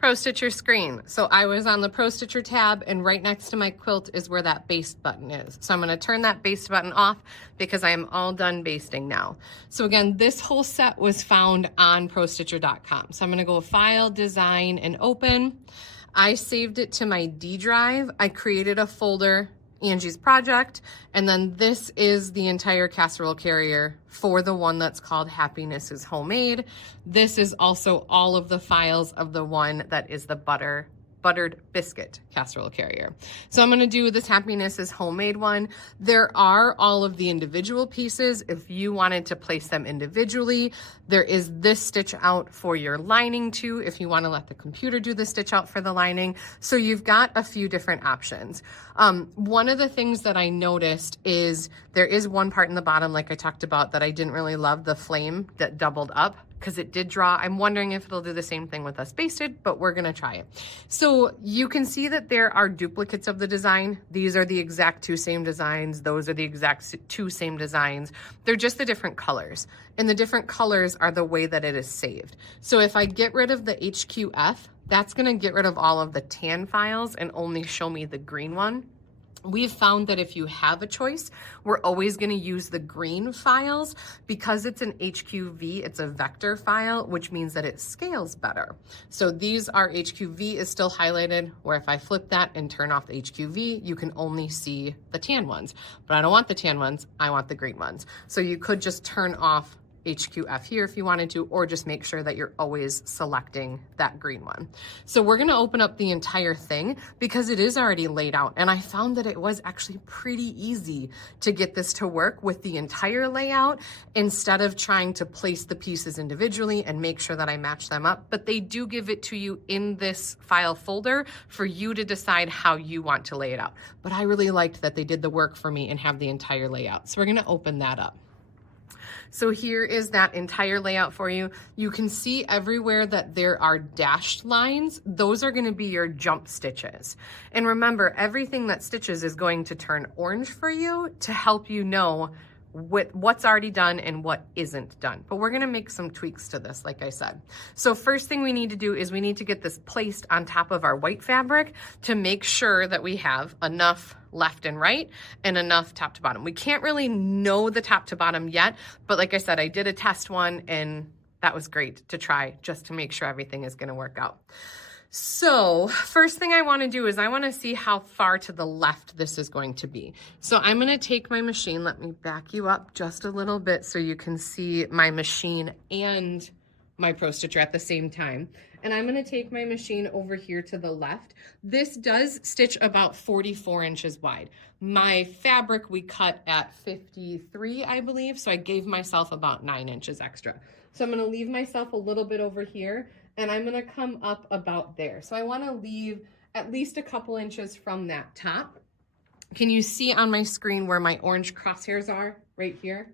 Pro Stitcher screen. So I was on the Pro Stitcher tab, and right next to my quilt is where that baste button is. So I'm gonna turn that baste button off because I am all done basting now. So again, this whole set was found on ProStitcher.com. So I'm gonna go File, Design, and Open. I saved it to my D drive. I created a folder, Angie's project, and then this is the entire casserole carrier for the one that's called Happiness is Homemade. This is also all of the files of the one that is the buttered biscuit casserole carrier. So I'm going to do this Happiness is Homemade one. There are all of the individual pieces if you wanted to place them individually. There is this stitch out for your lining too if you want to let the computer do the stitch out for the lining. So you've got a few different options. One of the things that I noticed is there is one part in the bottom, like I talked about, that I didn't really love, the flame that doubled up, because it did draw. I'm wondering if it'll do the same thing with us basted, but we're gonna try it. So you can see that there are duplicates of the design. These are the exact two same designs. Those are the exact two same designs. They're just the different colors. And the different colors are the way that it is saved. So if I get rid of the HQF, that's gonna get rid of all of the tan files and only show me the green one. We've found that if you have a choice, we're always going to use the green files because it's an HQV, it's a vector file, which means that it scales better. So these are HQV is still highlighted, where if I flip that and turn off the HQV, you can only see the tan ones. But I don't want the tan ones, I want the green ones. So you could just turn off HQF here if you wanted to, or just make sure that you're always selecting that green one. So we're going to open up the entire thing because it is already laid out, and I found that it was actually pretty easy to get this to work with the entire layout instead of trying to place the pieces individually and make sure that I match them up. But they do give it to you in this file folder for you to decide how you want to lay it out. But I really liked that they did the work for me and have the entire layout. So we're going to open that up. So here is that entire layout for you. You can see everywhere that there are dashed lines. Those are going to be your jump stitches. And remember, everything that stitches is going to turn orange for you to help you know what's already done and what isn't done. But we're going to make some tweaks to this, like I said. So first thing we need to do is we need to get this placed on top of our white fabric to make sure that we have enough left and right and enough top to bottom. We can't really know the top to bottom yet, but like I said, I did a test one and that was great to try just to make sure everything is going to work out. So first thing I want to do is I want to see how far to the left this is going to be. So I'm going to take my machine. Let me back you up just a little bit so you can see my machine and my Pro Stitcher at the same time. And I'm going to take my machine over here to the left. This does stitch about 44 inches wide. My fabric we cut at 53, I believe. So I gave myself about 9 inches extra. So I'm going to leave myself a little bit over here, and I'm going to come up about there. So I want to leave at least a couple inches from that top. Can you see on my screen where my orange crosshairs are right here?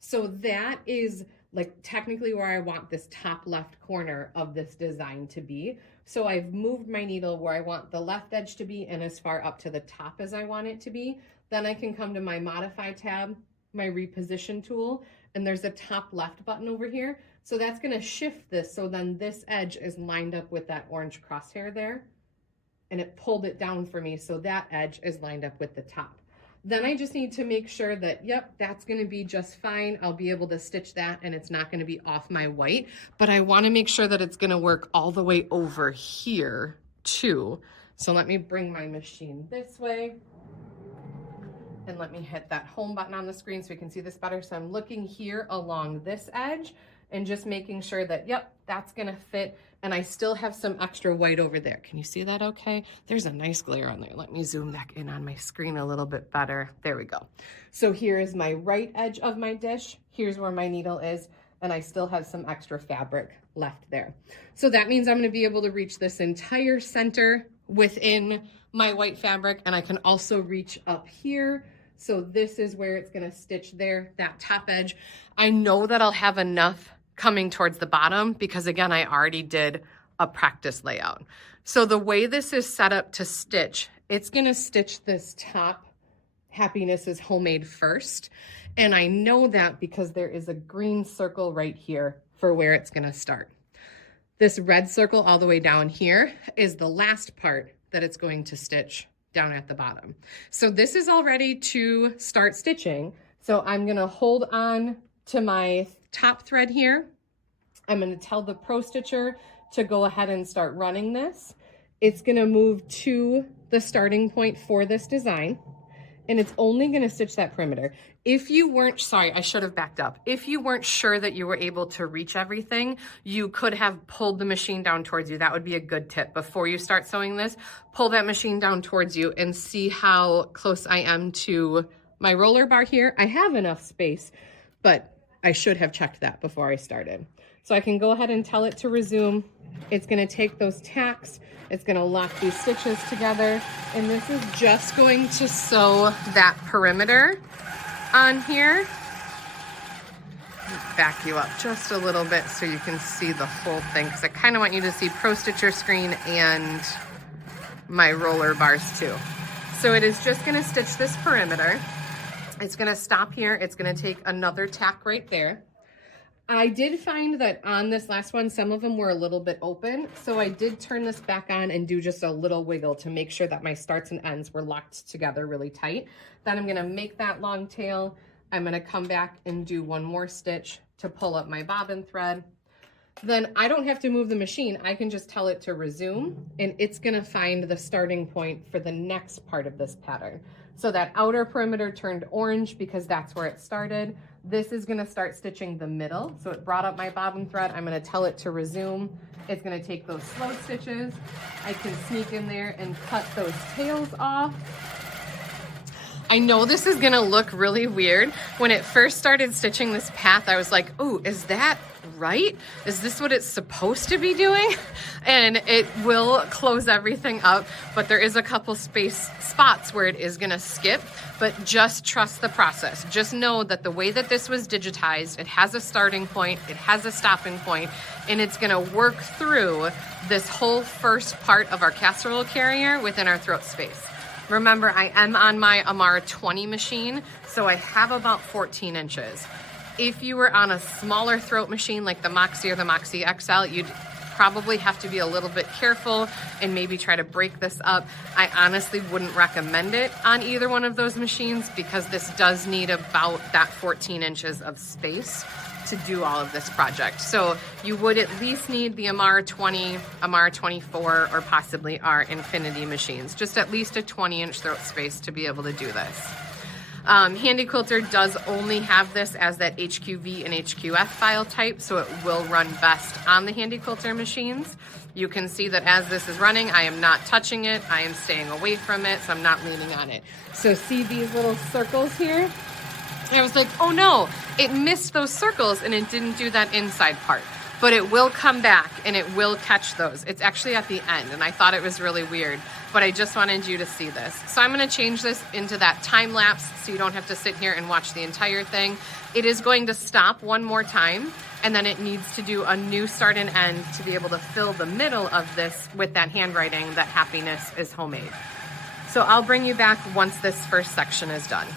So that is like technically where I want this top left corner of this design to be. So I've moved my needle where I want the left edge to be and as far up to the top as I want it to be. Then I can come to my modify tab, my reposition tool, and there's a top left button over here. So that's going to shift this. So then this edge is lined up with that orange crosshair there, and it pulled it down for me. So that edge is lined up with the top. Then I just need to make sure that, yep, that's going to be just fine. I'll be able to stitch that and it's not going to be off my white, but I want to make sure that it's going to work all the way over here too. So let me bring my machine this way and let me hit that home button on the screen so we can see this better. So I'm looking here along this edge and just making sure that, yep, that's going to fit. And I still have some extra white over there. Can you see that okay? There's a nice glare on there. Let me zoom back in on my screen a little bit better. There we go. So here is my right edge of my dish. Here's where my needle is, and I still have some extra fabric left there. So that means I'm gonna be able to reach this entire center within my white fabric, and I can also reach up here. So this is where it's gonna stitch there, that top edge. I know that I'll have enough coming towards the bottom because again, I already did a practice layout. So the way this is set up to stitch, it's gonna stitch this top Happiness is Homemade first. And I know that because there is a green circle right here for where it's gonna start. This red circle all the way down here is the last part that it's going to stitch down at the bottom. So this is all ready to start stitching. So I'm gonna hold on to my top thread here. I'm gonna tell the Pro Stitcher to go ahead and start running this. It's gonna move to the starting point for this design, and it's only gonna stitch that perimeter. If you weren't, sorry, I should have backed up. If you weren't sure that you were able to reach everything, you could have pulled the machine down towards you. That would be a good tip. Before you start sewing this, pull that machine down towards you and see how close I am to my roller bar here. I have enough space, but I should have checked that before I started. So I can go ahead and tell it to resume. It's gonna take those tacks, it's gonna lock these stitches together, and this is just going to sew that perimeter on here. Back you up just a little bit so you can see the whole thing, because I kind of want you to see Pro Stitcher screen and my roller bars too. So it is just gonna stitch this perimeter. It's gonna stop here. It's gonna take another tack right there. I did find that on this last one, some of them were a little bit open. So I did turn this back on and do just a little wiggle to make sure that my starts and ends were locked together really tight. Then I'm gonna make that long tail. I'm gonna come back and do one more stitch to pull up my bobbin thread. Then I don't have to move the machine. I can just tell it to resume, and it's gonna find the starting point for the next part of this pattern. So that outer perimeter turned orange because that's where it started. This is gonna start stitching the middle. So it brought up my bobbin thread. I'm gonna tell it to resume. It's gonna take those slow stitches. I can sneak in there and cut those tails off. I know this is gonna look really weird. When it first started stitching this path, I was like, oh, is that right? Is this what it's supposed to be doing? And it will close everything up, but there is a couple spots where it is gonna skip, but just trust the process. Just know that the way that this was digitized, it has a starting point, it has a stopping point, and it's gonna work through this whole first part of our casserole carrier within our throat space. Remember, I am on my Amara 20 machine, so I have about 14 inches. If you were on a smaller throat machine like the Moxie or the Moxie XL, you'd probably have to be a little bit careful and maybe try to break this up. I honestly wouldn't recommend it on either one of those machines because this does need about that 14 inches of space to do all of this project. So you would at least need the Amara 20, Amara 24, or possibly our Infinity machines. Just at least a 20-inch throat space to be able to do this. Handi Quilter does only have this as that HQV and HQF file type, so it will run best on the Handi Quilter machines. You can see that as this is running, I am not touching it. I am staying away from it, so I'm not leaning on it. So see these little circles here? I was like, oh no, it missed those circles and it didn't do that inside part. But it will come back and it will catch those. It's actually at the end, and I thought it was really weird, but I just wanted you to see this. So I'm gonna change this into that time lapse so you don't have to sit here and watch the entire thing. It is going to stop one more time, and then it needs to do a new start and end to be able to fill the middle of this with that handwriting that happiness is homemade. So I'll bring you back once this first section is done.